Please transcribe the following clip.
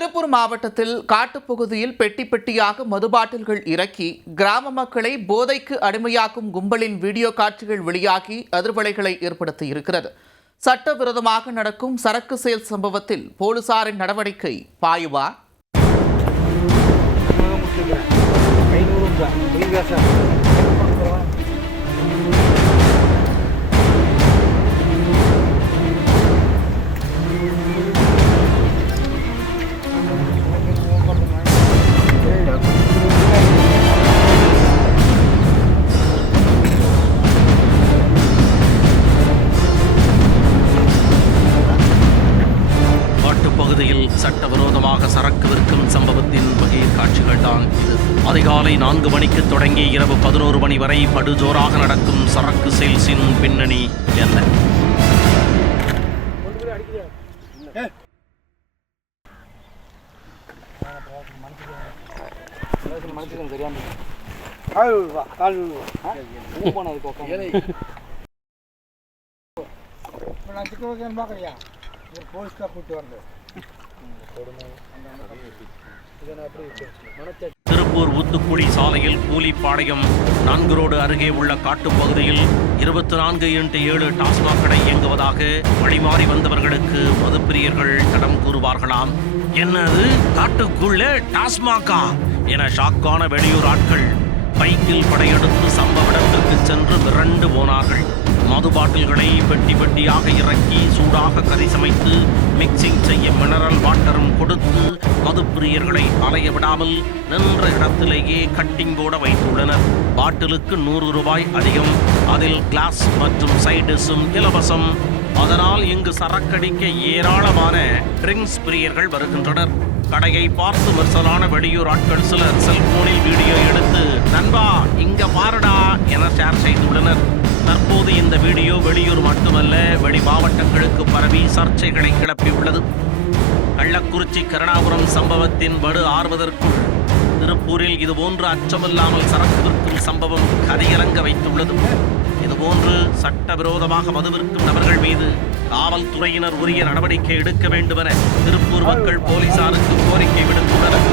திருப்பூர் மாவட்டத்தில் காட்டுப்பகுதியில் பெட்டி பெட்டியாக மதுபாட்டில்கள் இறக்கி கிராம மக்களை போதைக்கு அடிமையாக்கும் கும்பலின் வீடியோ காட்சிகள் வெளியாகி அதிர்வலைகளை ஏற்படுத்தியிருக்கிறது. சட்டவிரோதமாக நடக்கும் சரக்கு சேல் சம்பவத்தில் போலீசாரின் நடவடிக்கை பாயுவா? பகுதியில் சட்டவிரோதமாக சரக்கு விற்கும் சம்பவத்தின் பகீர் காட்சிகள் தான் இது. அதிகாலை 4 மணிக்கு தொடங்கி இரவு 11 மணி வரை படுஜோராக நடக்கும் சரக்கு சேல்ஸின் பின்னணி என்ன? திருப்பூர் ஊத்துக்குடி சாலையில் கூலிப்பாளையம் 4 ரோடு அருகே உள்ள காட்டுப்பகுதியில் 24x7 டாஸ்மாக் கடை இயங்குவதாக வழிமாறி வந்தவர்களுக்கு மதுப்பிரியர்கள் தடம் கூறுவார்களாம். என்னது, காட்டுக்குள்ள டாஸ்மாகா என ஷாக்கான வெளியூர் ஆட்கள் பைக்கில் படையெடுத்து சம்பவ இடத்திற்கு சென்று மிரண்டு போனார்கள். மது பாட்டில்களை பெட்டி பெட்டியாக இறக்கி சூடாக கறி சமைத்து மிக்சிங் செய்ய மினரல் வாட்டரும் கொடுத்து மதுப்பிரியர்களை அலைய விடாமல் நின்ற இடத்திலேயே கட்டிங் போட வைத்துள்ளனர். பாட்டிலுக்கு 100 ரூபாய் அதிகம், அதில் கிளாஸ் மற்றும் சைடிஸும் இலவசம். அதனால் இங்கு சரக்கடிக்க ஏராளமான ட்ரிங்க்ஸ் பிரியர்கள் வருகின்றனர். கடையை பார்த்து மெர்சலான வெளியூர் ஆட்கள் சிலர் செல்போனில் வீடியோ எடுத்து நண்பா இங்க பாருடா என ஷேர் செய்துள்ளனர். தற்போது இந்த வீடியோ வெளியூர் மட்டுமல்ல வெளி மாவட்டங்களுக்கு பரவி சர்ச்சைகளை கிளப்பியுள்ளது. கள்ளக்குறிச்சி கருணாபுரம் சம்பவத்தின் வடு ஆர்வதற்குள் திருப்பூரில் இதுபோன்று அச்சமில்லாமல் சரக்கு விற்கும் சம்பவம் கதையரங்க வைத்துள்ளது. இதுபோன்று சட்டவிரோதமாக மது விற்கும் நபர்கள் மீது காவல்துறையினர் உரிய நடவடிக்கை எடுக்க வேண்டுமென திருப்பூர் மக்கள் போலீசாருக்கு கோரிக்கை விடுத்துள்ளனர்.